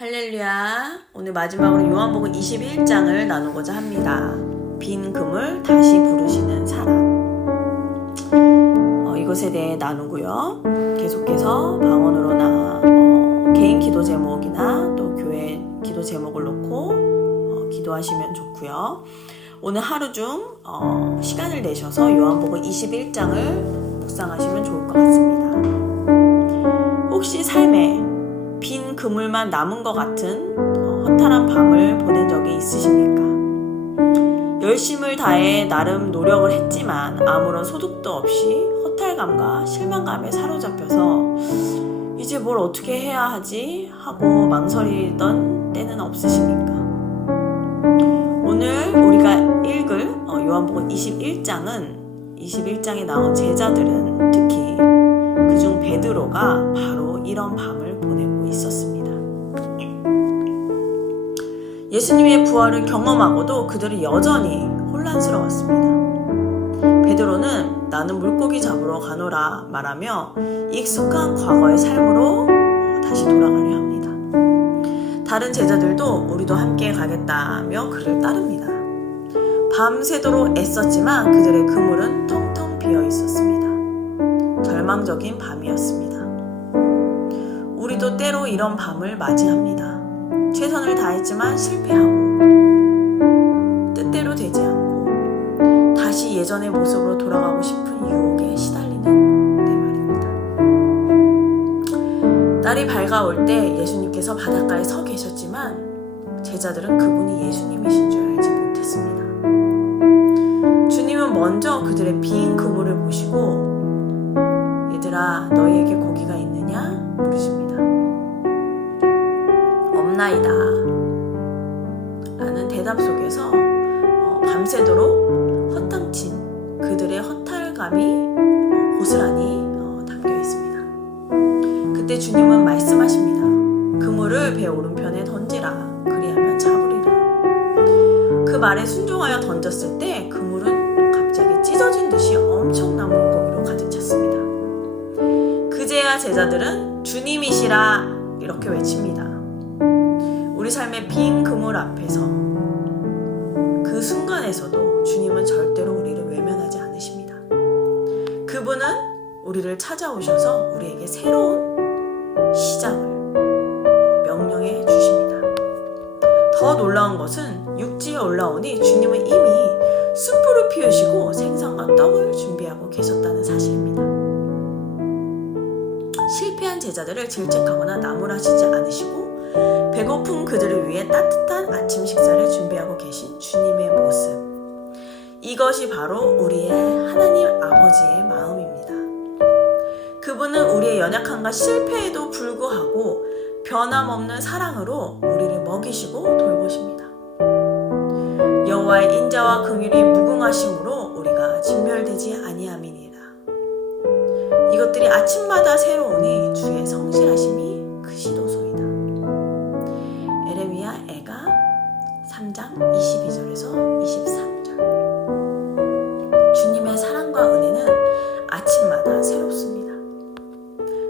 할렐루야. 오늘 마지막으로 요한복음 21장을 나누고자 합니다. 빈 금을 다시 부르시는 사람. 어, 이것에 대해 나누고요. 계속해서 방언으로나 어, 개인 기도 제목이나 또 교회 기도 제목을 놓고 어, 기도하시면 좋고요. 오늘 하루 중 어, 시간을 내셔서 요한복음 21장을 묵상하시면 좋을 것 같습니다. 혹시 삶에 빈 그물만 남은 것 같은 어, 허탈한 밤을 보낸 적이 있으십니까? 열심을 다해 나름 노력을 했지만 아무런 소득도 없이 허탈감과 실망감에 사로잡혀서 이제 뭘 어떻게 해야 하지 하고 망설이던 때는 없으십니까? 오늘 우리가 읽을 어, 요한복음 21장은 21장에 나온 제자들은 특히 그중 베드로가 바로 이런 밤을 보내고 있었습니다. 예수님의 부활을 경험하고도 그들은 여전히 혼란스러웠습니다. 베드로는 나는 물고기 잡으러 가노라 말하며 익숙한 과거의 삶으로 다시 돌아가려 합니다. 다른 제자들도 우리도 함께 가겠다며 그를 따릅니다. 밤새도록 애썼지만 그들의 그물은 텅텅 비어 있었습니다. 절망적인 밤이었습니다. 우리도 때로 이런 밤을 맞이합니다. 최선을 다했지만 실패하고 뜻대로 되지 않고 다시 예전의 모습으로 돌아가고 싶은 유혹에 시달리는 내 말입니다. 날이 밝아올 때 예수님께서 바닷가에 서 계셨지만 제자들은 그분이 예수님이신 줄 알지 못했습니다. 주님은 먼저 그들의 빈 그물을 보시고 얘들아 너희에게 고기가 있느냐 물으십니다. 없나이다. 라는 대답 속에서 어, 밤새도록 허탕친 그들의 허탈감이 고스란히 어, 담겨 있습니다. 그때 주님은 말씀하십니다. 그물을 배 오른편에 던지라 그리하면 잡으리라. 그 말에 순종하여 던졌을 때 그물은 갑자기 찢어진 듯이 엄청난 물고기로 가득 찼습니다. 그제야 제자들은 주님이시라 이렇게 외칩니다. 우리 삶의 빈 그물 앞에서 그 순간에서도 주님은 절대로 우리를 외면하지 않으십니다. 그분은 우리를 찾아오셔서 우리에게 새로운 시작을 명령해 주십니다. 더 놀라운 것은 육지에 올라오니 주님은 이미 숯불을 피우시고 생선과 떡을 준비하고 계셨다는 사실입니다. 실패한 제자들을 질책하거나 나무라시지 않으시고 배고픈 그들을 위해 따뜻한 아침 식사를 준비하고 계신 주님의 모습. 이것이 바로 우리의 하나님 아버지의 마음입니다. 그분은 우리의 연약함과 실패에도 불구하고 변함없는 사랑으로 우리를 먹이시고 돌보십니다. 여호와의 인자와 긍휼이 무궁하심으로 우리가 진멸되지 아니함이니라. 이것들이 아침마다 새로우니 주의 성실하심이 3장 22절에서 23절. 주님의 사랑과 은혜는 아침마다 새롭습니다.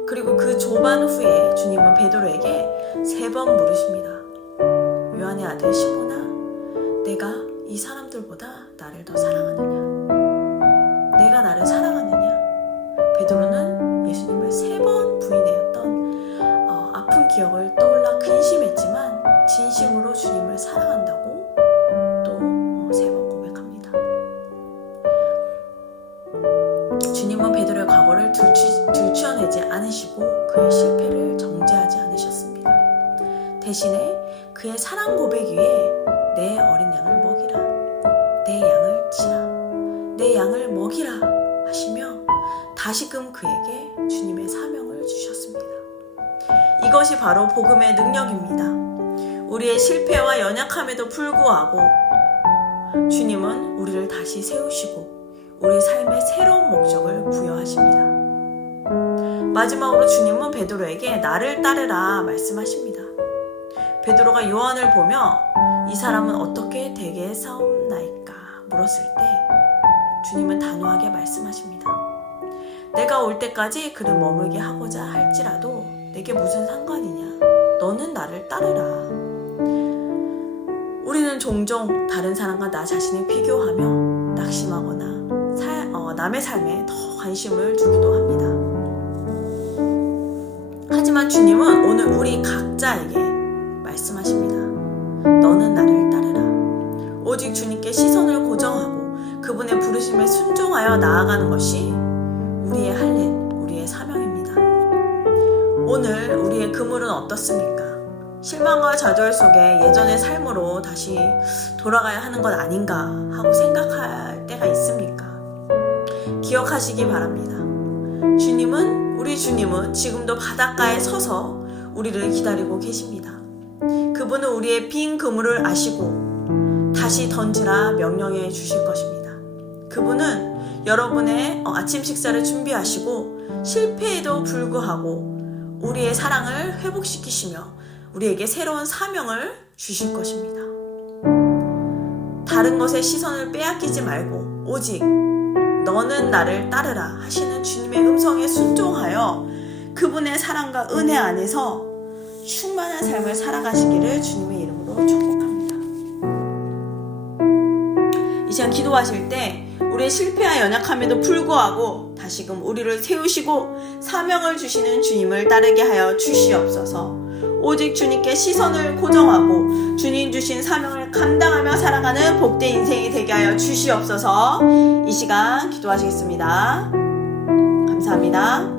그리고 그 조반 후에 주님은 베드로에게 세 번 물으십니다. 요한의 아들 시몬아, 내가 이 사람들보다 나를 더 사랑하느냐? 내가 나를 사랑하느냐? 베드로는 예수님을 세 번 부인하였던 어, 아픈 기억을 근심했지만 진심으로 주님을 사랑한다고 또 세 번 고백합니다. 주님은 베드로의 과거를 들추, 들추 어내지 않으시고 그의 실패를 정죄하지 않으셨습니다. 대신에 그의 사랑 고백 위에 내 어린 양을 먹이라, 내 양을 치라, 내 양을 먹이라 하시며 다시금 그에게 주님의 사명을 주셨습니다. 이것이 바로 복음의 능력입니다. 우리의 실패와 연약함에도 불구하고 주님은 우리를 다시 세우시고 우리 삶에 새로운 목적을 부여하십니다. 마지막으로 주님은 베드로에게 나를 따르라 말씀하십니다. 베드로가 요한을 보며 이 사람은 어떻게 되게 사옵나이까 물었을 때 주님은 단호하게 말씀하십니다. 내가 올 때까지 그를 머물게 하고자 할지라도 내게 무슨 상관이냐? 너는 나를 따르라. 우리는 종종 다른 사람과 나 자신을 비교하며 낙심하거나 사- 어, 남의 삶에 더 관심을 두기도 합니다. 하지만 주님은 오늘 우리 각자에게 말씀하십니다. 너는 나를 따르라. 오직 주님께 시선을 고정하고 그분의 부르심에 순종하여 나아가는 것이 우리의 할 일, 우리의 사명입니다. 오늘 우리의 그물은 어떻습니까? 실망과 좌절 속에 예전의 삶으로 다시 돌아가야 하는 것 아닌가 하고 생각할 때가 있습니까? 기억하시기 바랍니다. 주님은, 우리 주님은 지금도 바닷가에 서서 우리를 기다리고 계십니다. 그분은 우리의 빈 그물을 아시고 다시 던지라 명령해 주실 것입니다. 그분은 여러분의 어, 아침 식사를 준비하시고 실패에도 불구하고 우리의 사랑을 회복시키시며 우리에게 새로운 사명을 주실 것입니다. 다른 것에 시선을 빼앗기지 말고 오직 너는 나를 따르라 하시는 주님의 음성에 순종하여 그분의 사랑과 은혜 안에서 충만한 삶을 살아가시기를 주님의 이름으로 축복합니다. 이 시간 기도하실 때 우리의 실패와 연약함에도 불구하고 다시금 우리를 세우시고 사명을 주시는 주님을 따르게 하여 주시옵소서. 오직 주님께 시선을 고정하고 주님 주신 사명을 감당하며 살아가는 복된 인생이 되게 하여 주시옵소서. 이 시간 기도하시겠습니다. 감사합니다.